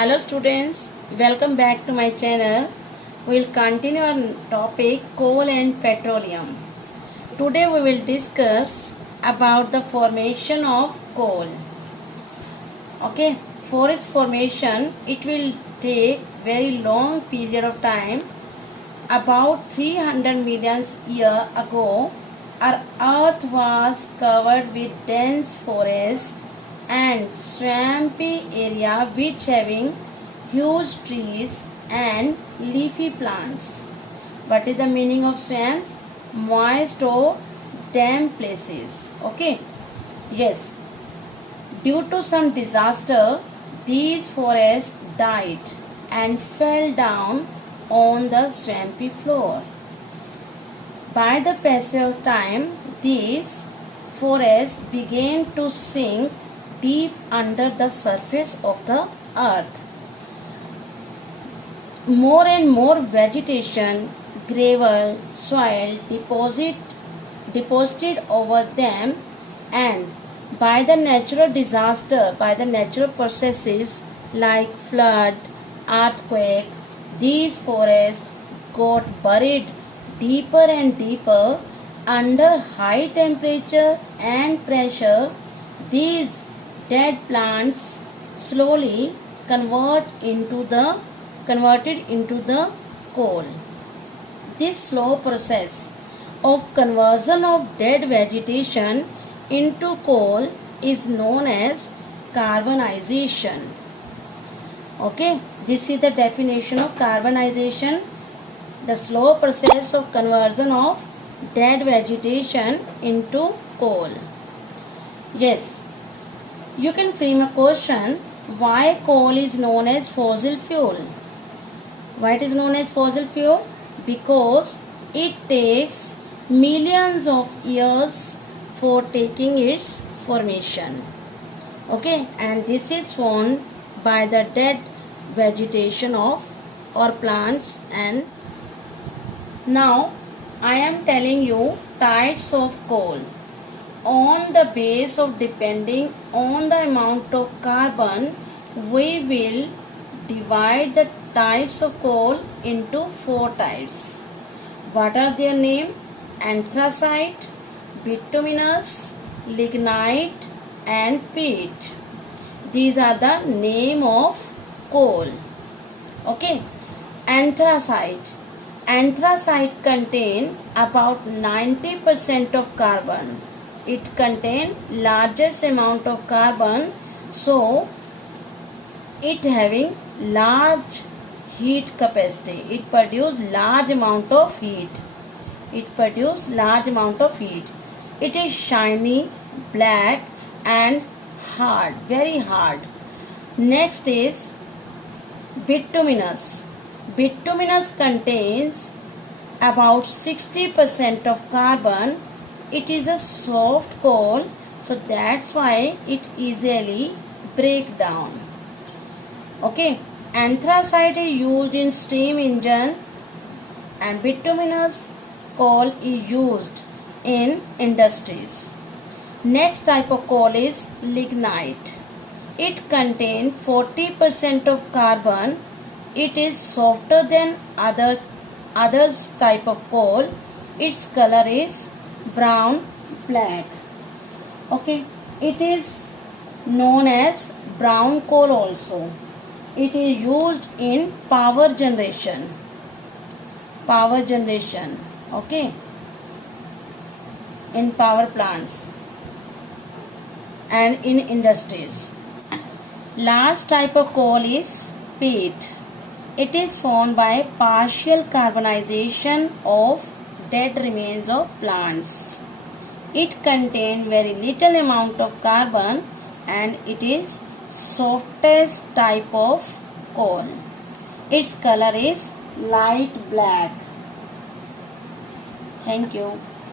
Hello students, welcome back to my channel. We will continue our topic coal and petroleum. Today we will discuss about the formation of coal. Okay, for its formation it will take very long period of time. About 300 million years ago, our earth was covered with dense forest and swampy area which having huge trees and leafy plants. What is the meaning of swamps? Moist or damp places. Okay. Yes. Due to some disaster, these forests died and fell down on the swampy floor. By the passage of time, these forests began to sink deep under the surface of the earth. More and more vegetation, gravel, soil deposited over them, and by the natural disaster, by the natural processes like flood, earthquake, these forests got buried deeper and deeper under high temperature and pressure. These dead plants slowly converted into the coal. This slow process of conversion of dead vegetation into coal is known as carbonization. Okay, this is the definition of carbonization, the slow process of conversion of dead vegetation into coal. Yes, you can frame a question, why coal is known as fossil fuel? Why it is known as fossil fuel? Because it takes millions of years for taking its formation. Okay, and this is formed by the dead vegetation of or plants. And now I am telling you types of coal. On the base of depending on the amount of carbon, we will divide the types of coal into 4 types. What are their name? Anthracite, bituminous, lignite and peat. These are the name of coal. Okay. Anthracite. Anthracite contain about 90% of carbon. It contain largest amount of carbon, so it having large heat capacity. It produce large amount of heat. It is shiny, black and hard, very hard. Next is bituminous. Bituminous contains about 60% of carbon. It is a soft coal, so that's why it easily break down. Okay, anthracite is used in steam engine and bituminous coal is used in industries. Next type of coal is lignite. It contains 40% of carbon. It is softer than others type of coal. Its color is brown black. Okay, it is known as brown coal also. It is used in power generation. Okay, in power plants and in industries. Last type of coal is peat. It is formed by partial carbonization of dead remains of plants. It contains very little amount of carbon and it is softest type of coal. Its color is light black. Thank you.